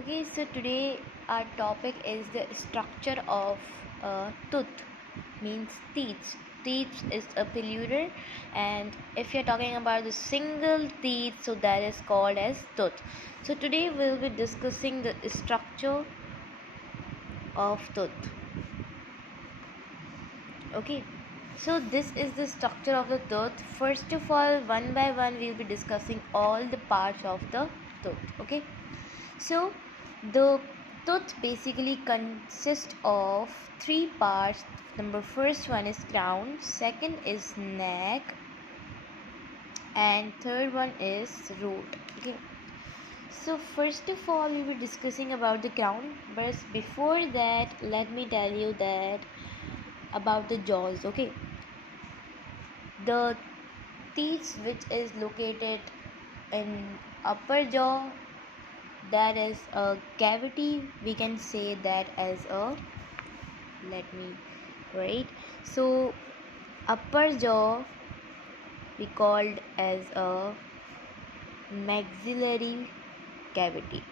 Okay, so today our topic is the structure of tooth, means teeth. Teeth is a polluter, and if you're talking about the single teeth, so that is called as tooth. So today we'll be discussing the structure of tooth. Okay, so this is the structure of the tooth. First of all, one by one, we'll be discussing all the parts of the tooth. Okay, so the tooth basically consists of three parts. Number first one is crown, second is neck, and third one is root. Okay, so first of all we will be discussing about the crown, but before that let me tell you that about the jaws. Okay, the teeth which is located in upper jaw, that is a cavity. We can say that as a, let me write. So upper jaw we called as a maxillary cavity.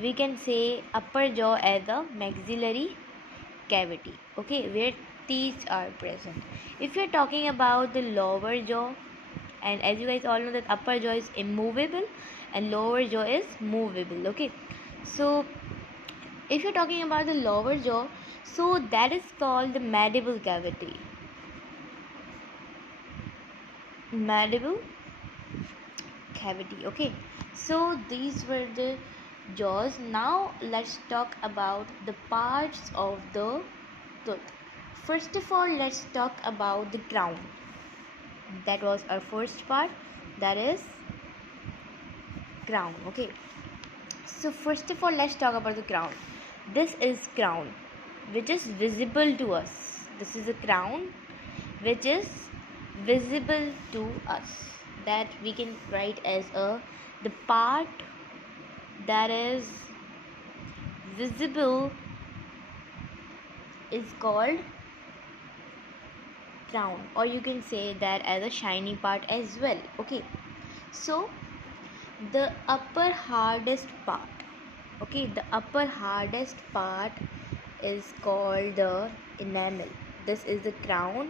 We can say upper jaw as a maxillary cavity, okay, where teeth are present. If you're talking about the lower jaw, and as you guys all know that upper jaw is immovable and lower jaw is movable. Okay, so if you're talking about the lower jaw, so that is called the mandible cavity. Mandible cavity. Okay, so these were the jaws. Now let's talk about the parts of the tooth. First of all, let's talk about the crown. That was our first part, that is crown. Okay, so first of all let's talk about the crown. This is crown which is visible to us. This is a crown which is visible to us, that we can write as a, the part that is visible is called crown, or you can say that as a shiny part as well. Okay, so the upper hardest part, okay, the upper hardest part is called the enamel. This is the crown,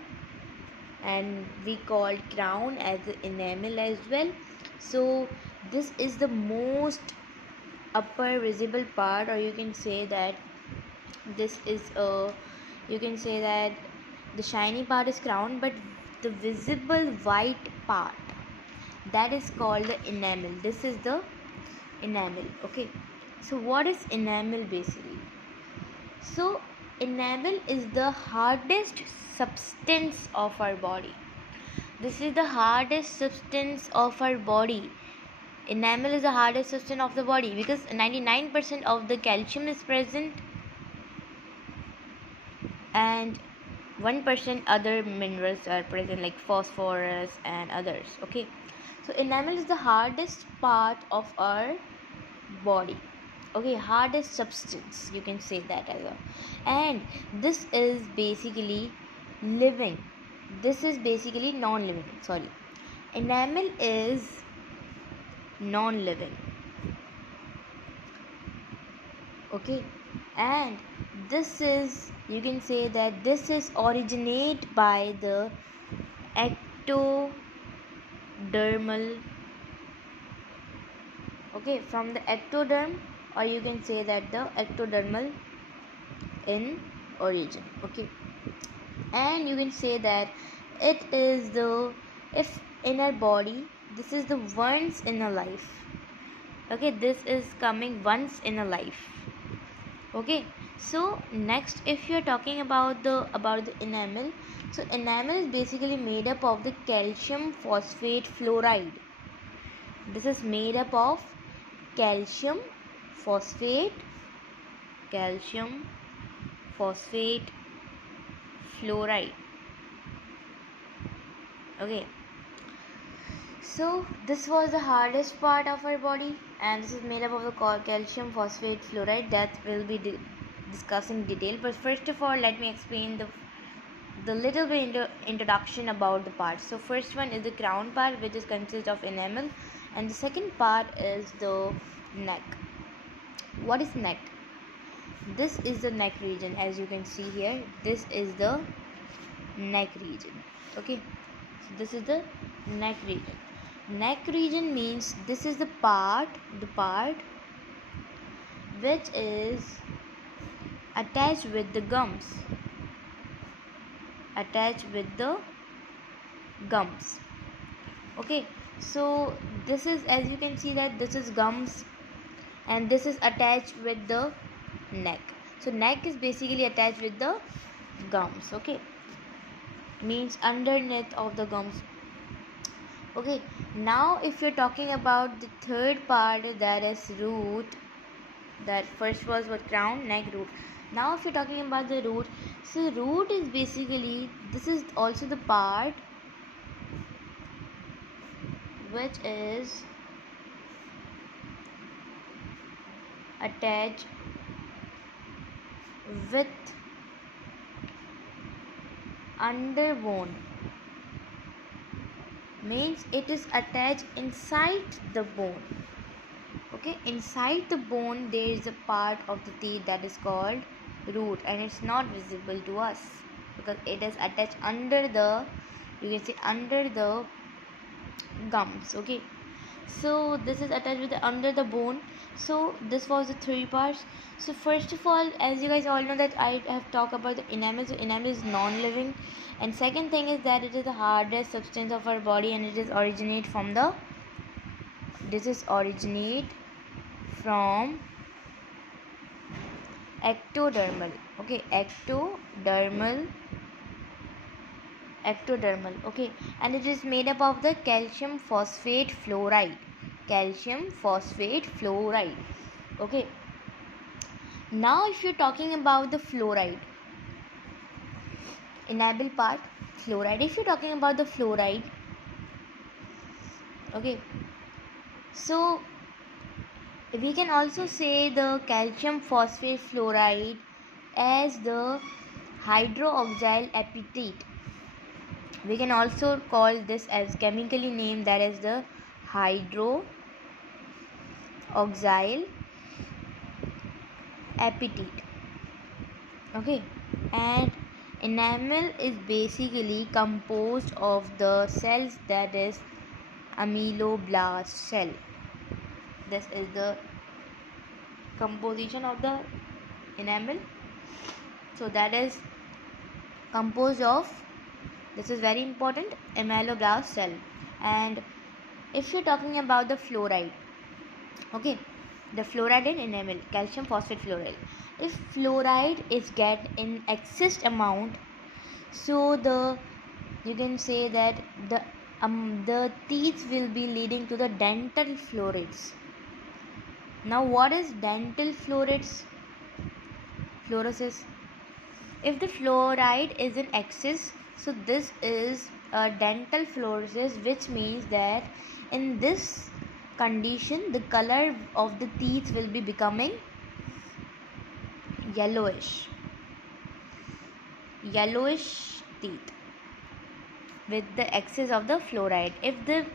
and we call crown as the enamel as well. So this is the most upper visible part, or you can say that this is a, you can say that the shiny part is crown, but the visible white part, that is called the enamel. This is the enamel. Okay, so what is enamel basically? So enamel is the hardest substance of our body. This is the hardest substance of our body. Enamel is the hardest substance of the body because 99% of the calcium is present and 1% other minerals are present like phosphorus and others. Okay, so enamel is the hardest part of our body. Okay, hardest substance, you can say that as well. And this is basically living. This is basically non-living. Sorry, enamel is non-living. Okay, and this is, you can say that this is originate by the ectodermal, okay, from the ectoderm, or you can say that the ectodermal in origin. Okay, and you can say that it is the, if in our body, this is the once in a life. Okay, this is coming once in a life. Okay, so next, if you're talking about the enamel, so enamel is basically made up of the calcium phosphate fluoride. This is made up of calcium phosphate, calcium phosphate fluoride. Okay, so this was the hardest part of our body, and this is made up of the calcium phosphate fluoride that we'll be discussing detail. But first of all, let me explain the little bit introduction about the parts. So first one is the crown part, which is consists of enamel, and the second part is the neck. What is neck? This is the neck region. As you can see here, this is the neck region. Okay, so this is the neck region. Neck region means this is the part which is attached with the gums. Okay, so this is, as you can see, that this is gums and this is attached with the neck. So neck is basically attached with the gums. Okay, means underneath of the gums. Okay, now if you're talking about the third part, that is root. That first was what? Crown, neck, root. Now if you're talking about the root, so root is basically, this is also the part which is attached with underbone, means it is attached inside the bone. Okay, inside the bone there is a part of the teeth that is called root, and it's not visible to us because it is attached under the, you can say, under the gums. Okay, so this is attached with the, under the bone. So this was the three parts. So first of all, as you guys all know, that I have talked about the enamel. So enamel is non-living, and second thing is that it is the hardest substance of our body, and it is originate from the, this is originate from ectodermal. Okay, ectodermal. Okay, and it is made up of the calcium phosphate fluoride. Okay, now if you're talking about the fluoride, enamel part, fluoride, if you're talking about the fluoride, okay, so we can also say the calcium phosphate fluoride as the hydroxyl epithet. We can also call this as chemically named, that is the hydroxyl epithet. Okay, and enamel is basically composed of the cells, that is ameloblast cell. This is the composition of the enamel. So that is composed of, this is very important, ameloblast cell. And if you're talking about the fluoride, okay, the fluoride in enamel, calcium phosphate fluoride, if fluoride is get in excess amount, so the, you can say that the teeth will be leading to the dental fluorides. Now what is dental fluorisis? If the fluoride is in excess, so this is a dental fluorosis, which means that in this condition the color of the teeth will be becoming yellowish teeth with the excess of the fluoride. If the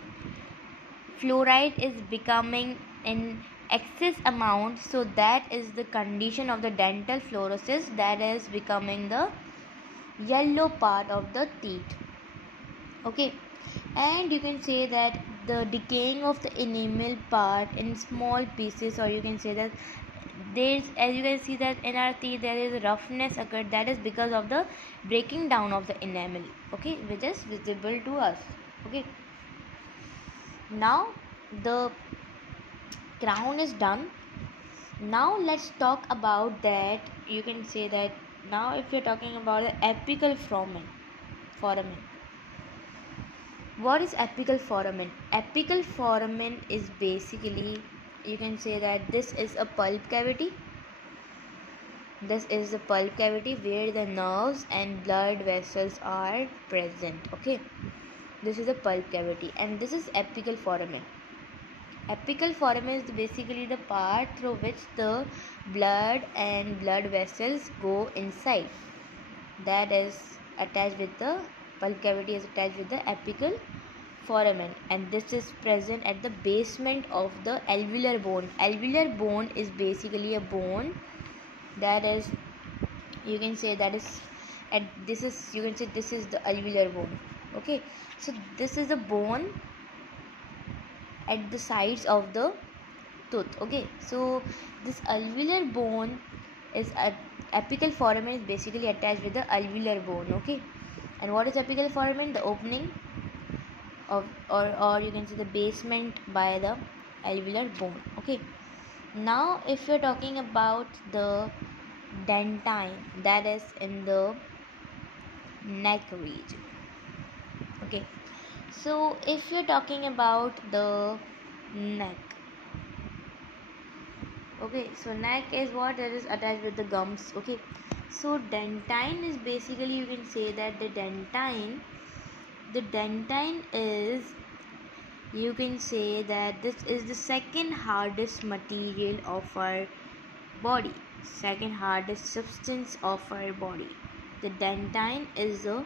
fluoride is becoming in excess amount, so that is the condition of the dental fluorosis, that is becoming the yellow part of the teeth. Okay, and you can say that the decaying of the enamel part in small pieces, or you can say that there's, as you can see that in our teeth there is roughness occurred, that is because of the breaking down of the enamel. Okay, which is visible to us. Okay, now the crown is done. Now let's talk about that, you can say that, now if you're talking about the apical foramen. What is apical foramen? Apical foramen is basically, you can say that this is a pulp cavity. This is the pulp cavity where the nerves and blood vessels are present. Okay, this is a pulp cavity, and this is apical foramen. Apical foramen is basically the part through which the blood and blood vessels go inside. That is attached with the pulp cavity, is attached with the apical foramen, and this is present at the basement of the alveolar bone. Alveolar bone is basically a bone that is, you can say that is, and this is, you can say this is the alveolar bone. Okay, so this is a bone at the sides of the tooth. Okay, so this alveolar bone is a apical foramen is basically attached with the alveolar bone. Okay, and what is apical foramen? The opening of, or you can say the basement by the alveolar bone. Okay, now if you're talking about the dentine, that is in the neck region. Okay, so if you're talking about the neck, okay, so neck is what that is attached with the gums. Okay, so dentine is basically, you can say that the dentine is, you can say that this is the second hardest material of our body, second hardest substance of our body. The dentine is the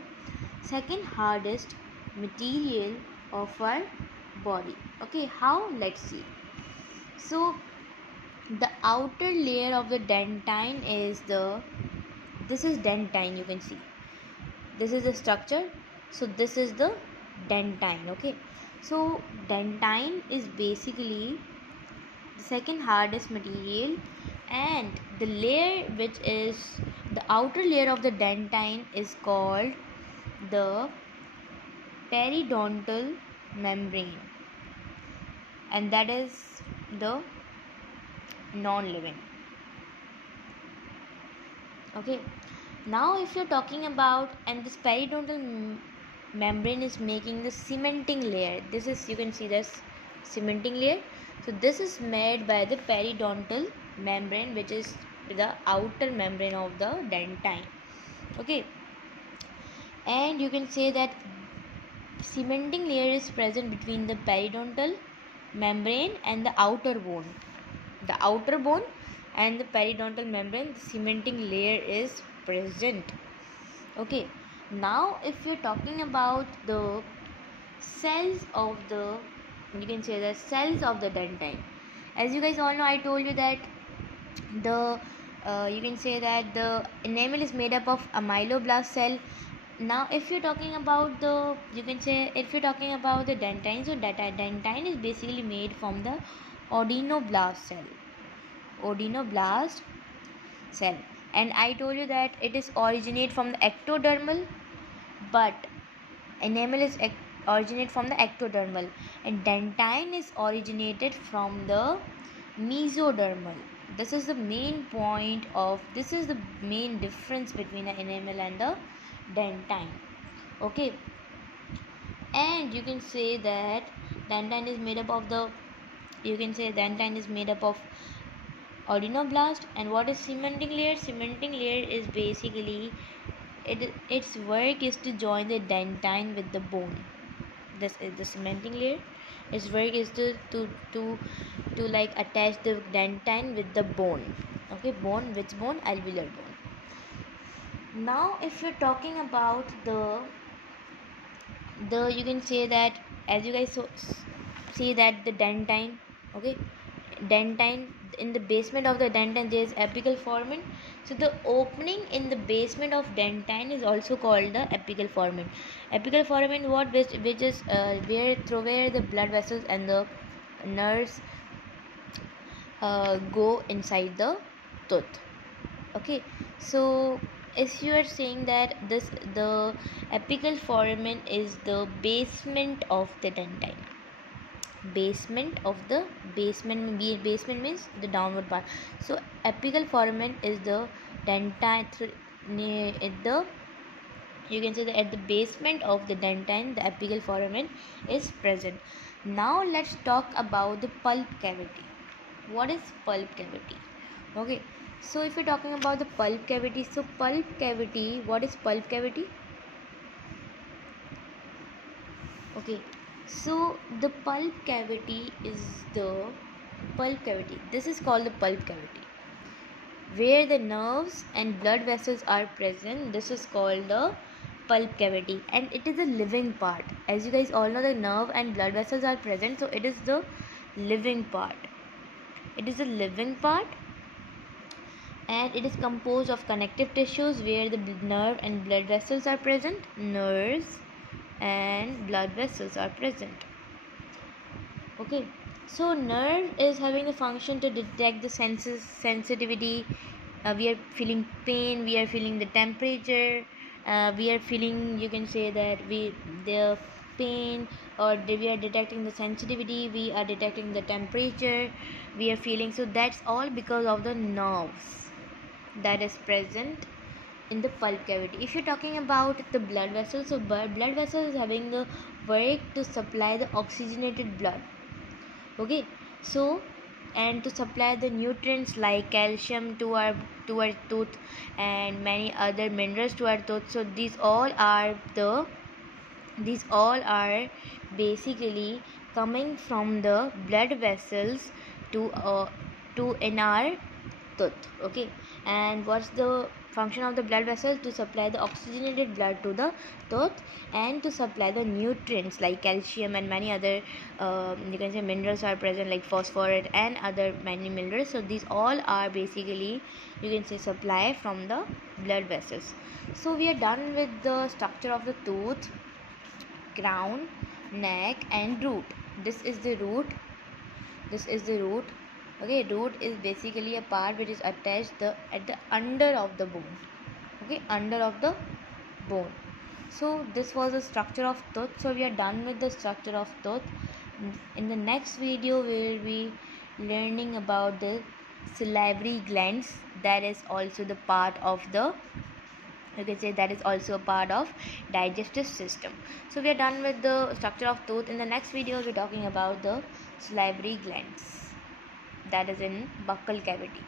second hardest material of our body. Okay, how? Let's see. So the outer layer of the dentine is the, this is dentine, you can see this is the structure. So this is the dentine. Okay, so dentine is basically the second hardest material, and the layer which is the outer layer of the dentine is called the periodontal membrane, and that is the non-living. Okay, now if you're talking about, and this periodontal membrane is making the cementing layer. This is, you can see this cementing layer. So this is made by the periodontal membrane, which is the outer membrane of the dentine. Okay, and you can say that cementing layer is present between the periodontal membrane and the outer bone. The outer bone and the periodontal membrane, the cementing layer is present. Okay, now if you're talking about the cells of the, you can say the cells of the dentine, as you guys all know, I told you that the you can say that the enamel is made up of amyloblast cell. Now if you're talking about the, you can say, if you're talking about the dentine, so that dentine is basically made from the odenoblast cell, odenoblast cell, and I told you that it is originate from the ectodermal, but enamel is originate from the ectodermal, and dentine is originated from the mesodermal. This is the main point of, this is the main difference between the enamel and the dentine. Okay, and you can say that dentine is made up of the, you can say dentine is made up of odenoblast. And what is cementing layer? Cementing layer is basically, its work is to join the dentine with the bone. This is the cementing layer. Its work is to like attach the dentine with the bone. Okay, bone, which bone? Alveolar bone. Now if you're talking about the you can say that, as you guys see that the dentine, okay, dentine, in the basement of the dentine there is apical foramen. So the opening in the basement of dentine is also called the apical foramen. Apical foramen, what, which is where, through where the blood vessels and the nerves go inside the tooth. Okay, so if you are saying that this, the apical foramen is the basement of the dentine, basement of the basement means the downward part. So apical foramen is the dentine at the, you can say that at the basement of the dentine the apical foramen is present. Now let's talk about the pulp cavity. What is pulp cavity? Okay, so if you're talking about the pulp cavity, so pulp cavity, what is pulp cavity? Okay, so the pulp cavity is the pulp cavity. This is called the pulp cavity, where the nerves and blood vessels are present. This is called the pulp cavity, and it is a living part. As you guys all know, the nerve and blood vessels are present, so it is the living part. It is a living part, and it is composed of connective tissues where the nerve and blood vessels are present. Nerves and blood vessels are present. Okay, so nerve is having the function to detect the sensitivity. We are feeling pain, we are feeling the temperature, we are feeling, you can say that the pain, or we are detecting the sensitivity, we are detecting the temperature, we are feeling. So that's all because of the nerves that is present in the pulp cavity. If you're talking about the blood vessels, so blood vessels is having the work to supply the oxygenated blood. Okay, so, and to supply the nutrients like calcium to our tooth, and many other minerals to our tooth. So these all are basically coming from the blood vessels to in our tooth. Okay, and what's the function of the blood vessel? To supply the oxygenated blood to the tooth, and to supply the nutrients like calcium and many other you can say minerals are present, like phosphorus and other many minerals. So these all are basically, you can say, supply from the blood vessels. So we are done with the structure of the tooth, crown, neck, and root. This is the root. This is the root. Okay, root is basically a part which is attached at the under of the bone. Okay, under of the bone. So this was the structure of tooth. So we are done with the structure of tooth. In the next video we will be learning about the salivary glands. That is also the part of the, you can say, that is also a part of digestive system. So we are done with the structure of tooth. In the next video we're talking about the salivary glands, that is in buccal cavity.